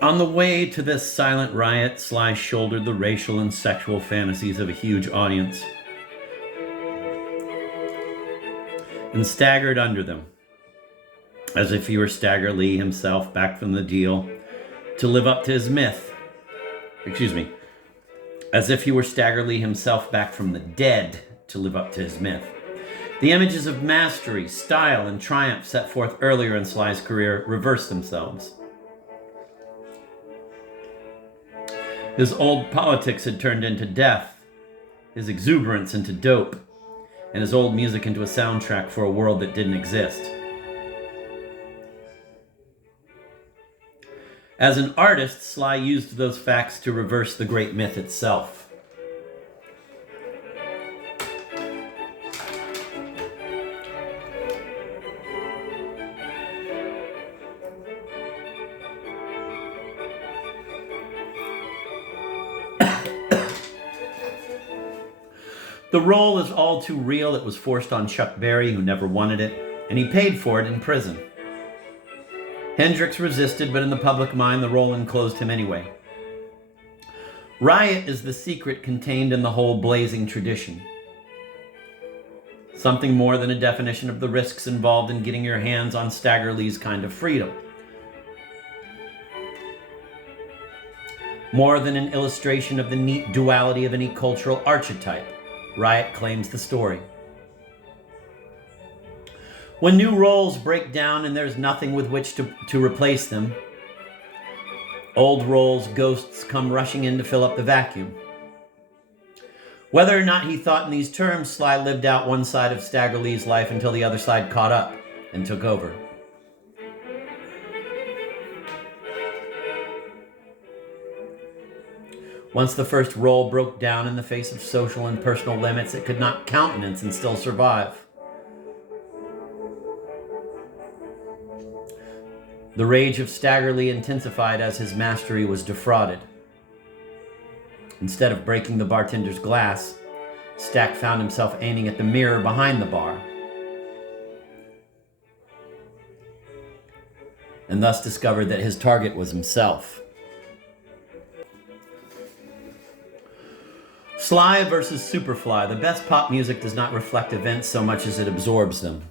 On the way to this silent riot, Sly shouldered the racial and sexual fantasies of a huge audience and staggered under them, as if he were Stagger Lee himself back from the deal to live up to his myth. As if he were Stagger Lee himself back from the dead to live up to his myth. The images of mastery, style, and triumph set forth earlier in Sly's career reversed themselves. His old politics had turned into death, his exuberance into dope, and his old music into a soundtrack for a world that didn't exist. As an artist, Sly used those facts to reverse the great myth itself. The role is all too real. It was forced on Chuck Berry, who never wanted it, and he paid for it in prison. Hendrix resisted, but in the public mind, the role enclosed him anyway. Riot is the secret contained in the whole blazing tradition. Something more than a definition of the risks involved in getting your hands on Stagger Lee's kind of freedom. More than an illustration of the neat duality of any cultural archetype. Riot claims the story. When new roles break down and there's nothing with which to replace them, old roles' ghosts come rushing in to fill up the vacuum. Whether or not he thought in these terms, Sly lived out one side of Stagger Lee's life until the other side caught up and took over. Once the first role broke down in the face of social and personal limits, it could not countenance and still survive. The rage of Stagger Lee intensified as his mastery was defrauded. Instead of breaking the bartender's glass, Stack found himself aiming at the mirror behind the bar, and thus discovered that his target was himself. Sly versus Superfly. The best pop music does not reflect events so much as it absorbs them.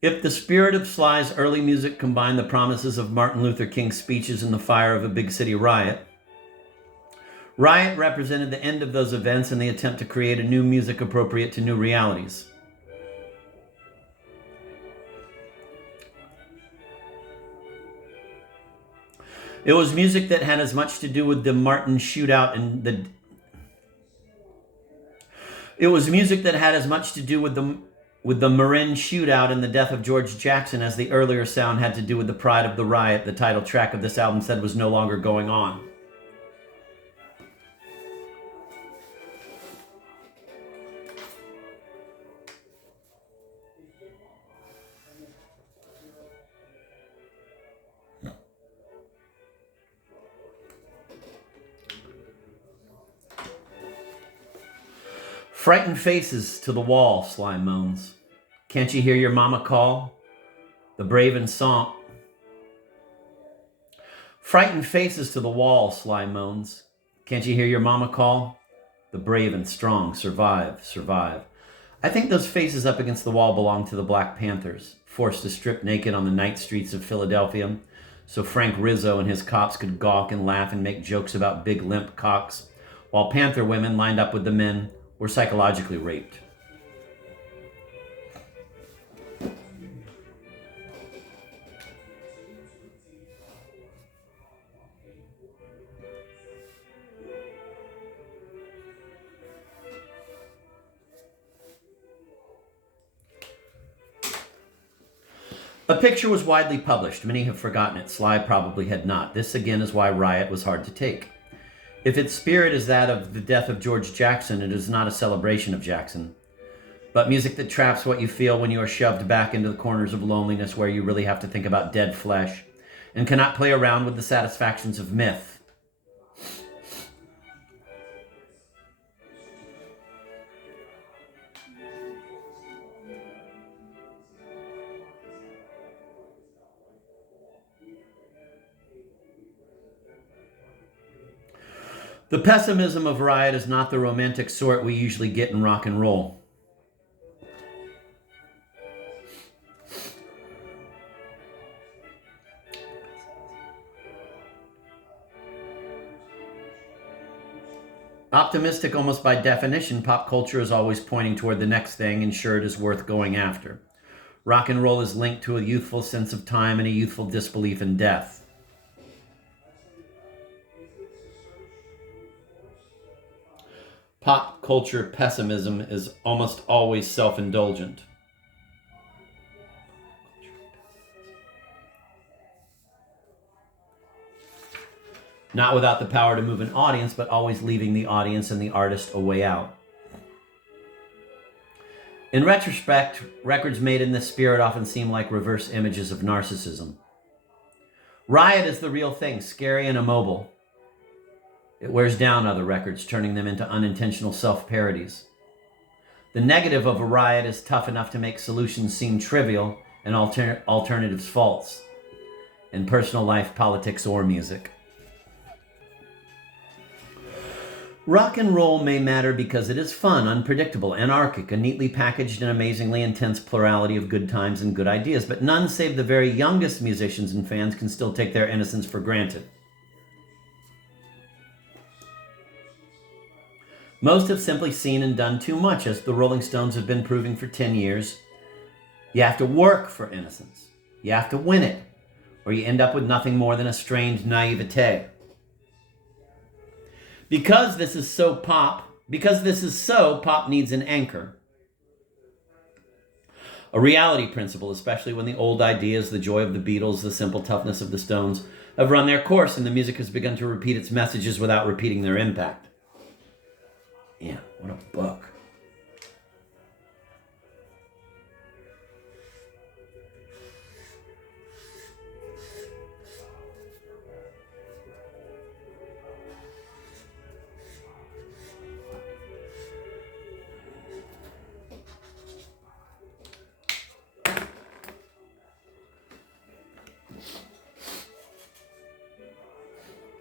If the spirit of Sly's early music combined the promises of Martin Luther King's speeches in the fire of a big city riot, Riot represented the end of those events and the attempt to create a new music appropriate to new realities. It was music that had as much to do with the Martin shootout and the... It was music that had as much to do with the Marin shootout and the death of George Jackson as the earlier sound had to do with the pride of the riot the title track of this album said was no longer going on. Frightened faces to the wall, Sly moans. Can't you hear your mama call? The brave and song. Frightened faces to the wall, Sly moans. Can't you hear your mama call? The brave and strong survive, survive. I think those faces up against the wall belong to the Black Panthers, forced to strip naked on the night streets of Philadelphia, so Frank Rizzo and his cops could gawk and laugh and make jokes about big limp cocks, while Panther women lined up with the men were psychologically raped. A picture was widely published. Many have forgotten it. Sly probably had not. This again is why Riot was hard to take. If its spirit is that of the death of George Jackson, it is not a celebration of Jackson, but music that traps what you feel when you are shoved back into the corners of loneliness where you really have to think about dead flesh and cannot play around with the satisfactions of myth. The pessimism of Riot is not the romantic sort we usually get in rock and roll. Optimistic almost by definition, pop culture is always pointing toward the next thing and sure it is worth going after. Rock and roll is linked to a youthful sense of time and a youthful disbelief in death. Pop culture pessimism is almost always self-indulgent. Not without the power to move an audience, but always leaving the audience and the artist a way out. In retrospect, records made in this spirit often seem like reverse images of narcissism. Riot is the real thing, scary and immobile. It wears down other records, turning them into unintentional self-parodies. The negative of a riot is tough enough to make solutions seem trivial and alternatives false, in personal life, politics, or music. Rock and roll may matter because it is fun, unpredictable, anarchic, a neatly packaged and amazingly intense plurality of good times and good ideas, but none save the very youngest musicians and fans can still take their innocence for granted. Most have simply seen and done too much, as the Rolling Stones have been proving for 10 years. You have to work for innocence. You have to win it, or you end up with nothing more than a strained naivete. Because this is so, pop needs an anchor. A reality principle, especially when the old ideas, the joy of the Beatles, the simple toughness of the Stones, have run their course and the music has begun to repeat its messages without repeating their impact. Yeah, what a book.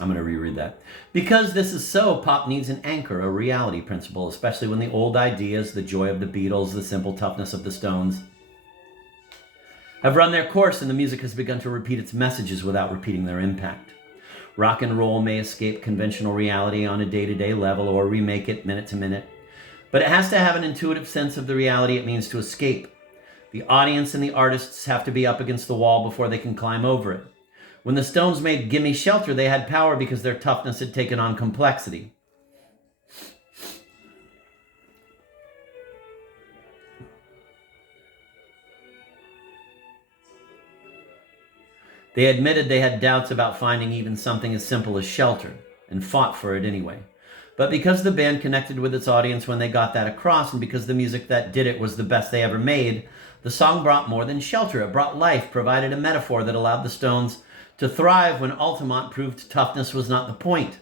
I'm going to reread that. Because this is so, pop needs an anchor, a reality principle, especially when the old ideas, the joy of the Beatles, the simple toughness of the Stones, have run their course and the music has begun to repeat its messages without repeating their impact. Rock and roll may escape conventional reality on a day-to-day level or remake it minute to minute, but it has to have an intuitive sense of the reality it means to escape. The audience and the artists have to be up against the wall before they can climb over it. When the Stones made Gimme Shelter, they had power because their toughness had taken on complexity. They admitted they had doubts about finding even something as simple as shelter, and fought for it anyway. But because the band connected with its audience when they got that across, and because the music that did it was the best they ever made, the song brought more than shelter. It brought life, provided a metaphor that allowed the Stones to thrive when Altamont proved toughness was not the point,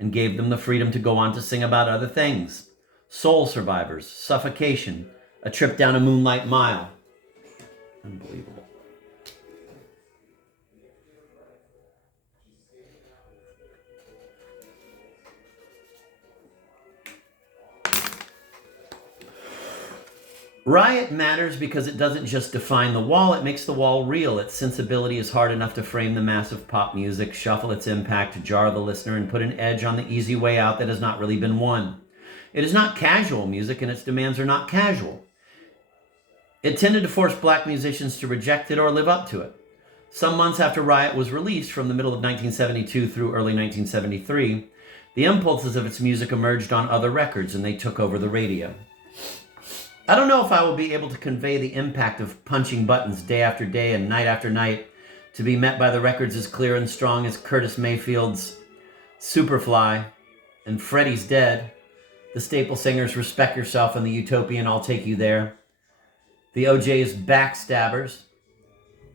and gave them the freedom to go on to sing about other things. Soul Survivors, Suffocation, A Trip Down a Moonlight Mile. Unbelievable. Riot matters because it doesn't just define the wall, it makes the wall real. Its sensibility is hard enough to frame the mass of pop music, shuffle its impact, jar the listener, and put an edge on the easy way out that has not really been won. It is not casual music, and its demands are not casual. It tended to force black musicians to reject it or live up to it. Some months after Riot was released, from the middle of 1972 through early 1973, the impulses of its music emerged on other records, and they took over the radio. I don't know if I will be able to convey the impact of punching buttons day after day and night after night to be met by the records as clear and strong as Curtis Mayfield's Superfly and Freddie's Dead. The Staple Singers' Respect Yourself and the Utopian I'll Take You There. The O'Jays' Backstabbers,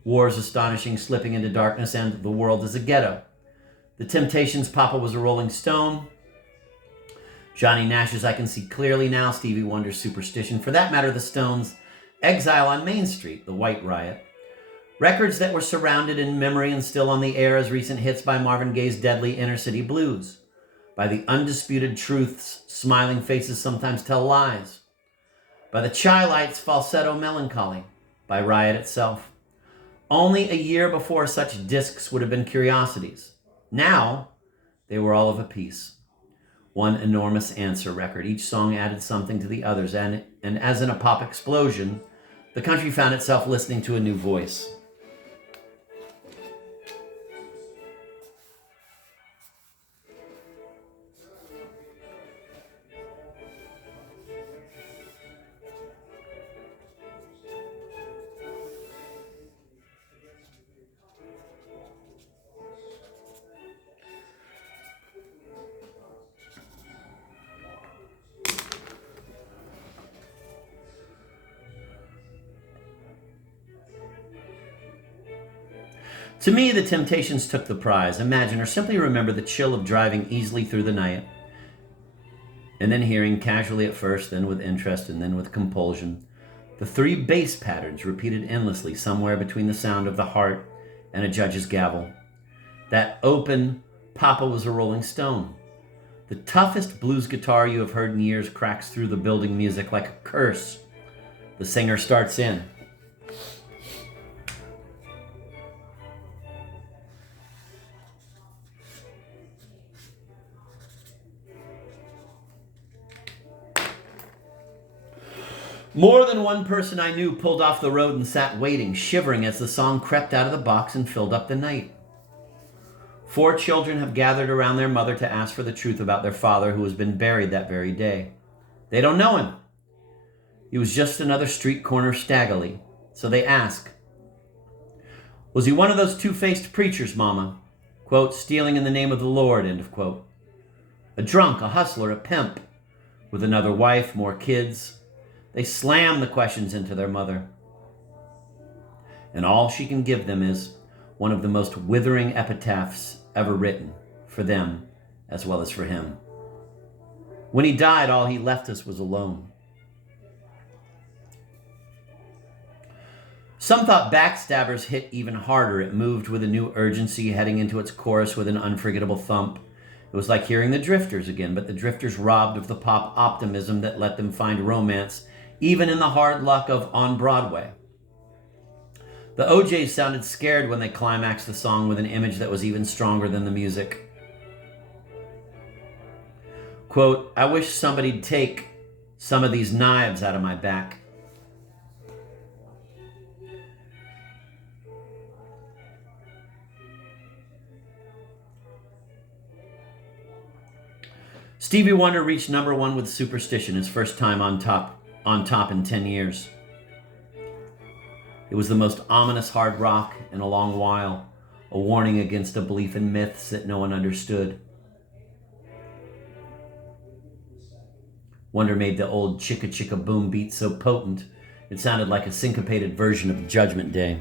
War's Astonishing Slipping into Darkness, and The World is a Ghetto. The Temptations' Papa Was a Rolling Stone. Johnny Nash's I Can See Clearly Now, Stevie Wonder's Superstition. For that matter, the Stones' Exile on Main Street, The White Riot. Records that were surrounded in memory and still on the air as recent hits by Marvin Gaye's Deadly Inner City Blues, by the undisputed truths, smiling faces sometimes tell lies, by the Chi-Lites' Falsetto Melancholy, by Riot itself. Only a year before, such discs would have been curiosities. Now, they were all of a piece. One enormous answer record. Each song added something to the others, and as in a pop explosion, the country found itself listening to a new voice. To me, the Temptations took the prize. Imagine or simply remember the chill of driving easily through the night, and then hearing, casually at first, then with interest, and then with compulsion, the three bass patterns repeated endlessly somewhere between the sound of the heart and a judge's gavel. That open, Papa Was a Rolling Stone. The toughest blues guitar you have heard in years cracks through the building music like a curse. The singer starts in. More than one person I knew pulled off the road and sat waiting, shivering as the song crept out of the box and filled up the night. 4 children have gathered around their mother to ask for the truth about their father, who has been buried that very day. They don't know him. He was just another street corner Staggerly. So they ask, was he one of those two-faced preachers, Mama? Quote, stealing in the name of the Lord, end of quote. A drunk, a hustler, a pimp, with another wife, more kids. They slam the questions into their mother. And all she can give them is one of the most withering epitaphs ever written, for them as well as for him. When he died, all he left us was alone. Some thought Backstabbers hit even harder. It moved with a new urgency, heading into its chorus with an unforgettable thump. It was like hearing the Drifters again, but the Drifters robbed of the pop optimism that let them find romance even in the hard luck of On Broadway. The O'Jays sounded scared when they climaxed the song with an image that was even stronger than the music. Quote, I wish somebody'd take some of these knives out of my back. Stevie Wonder reached number 1 with Superstition, his first time on top in 10 years. It was the most ominous hard rock in a long while, a warning against a belief in myths that no one understood. Wonder made the old chicka chicka boom beat so potent, it sounded like a syncopated version of Judgment Day.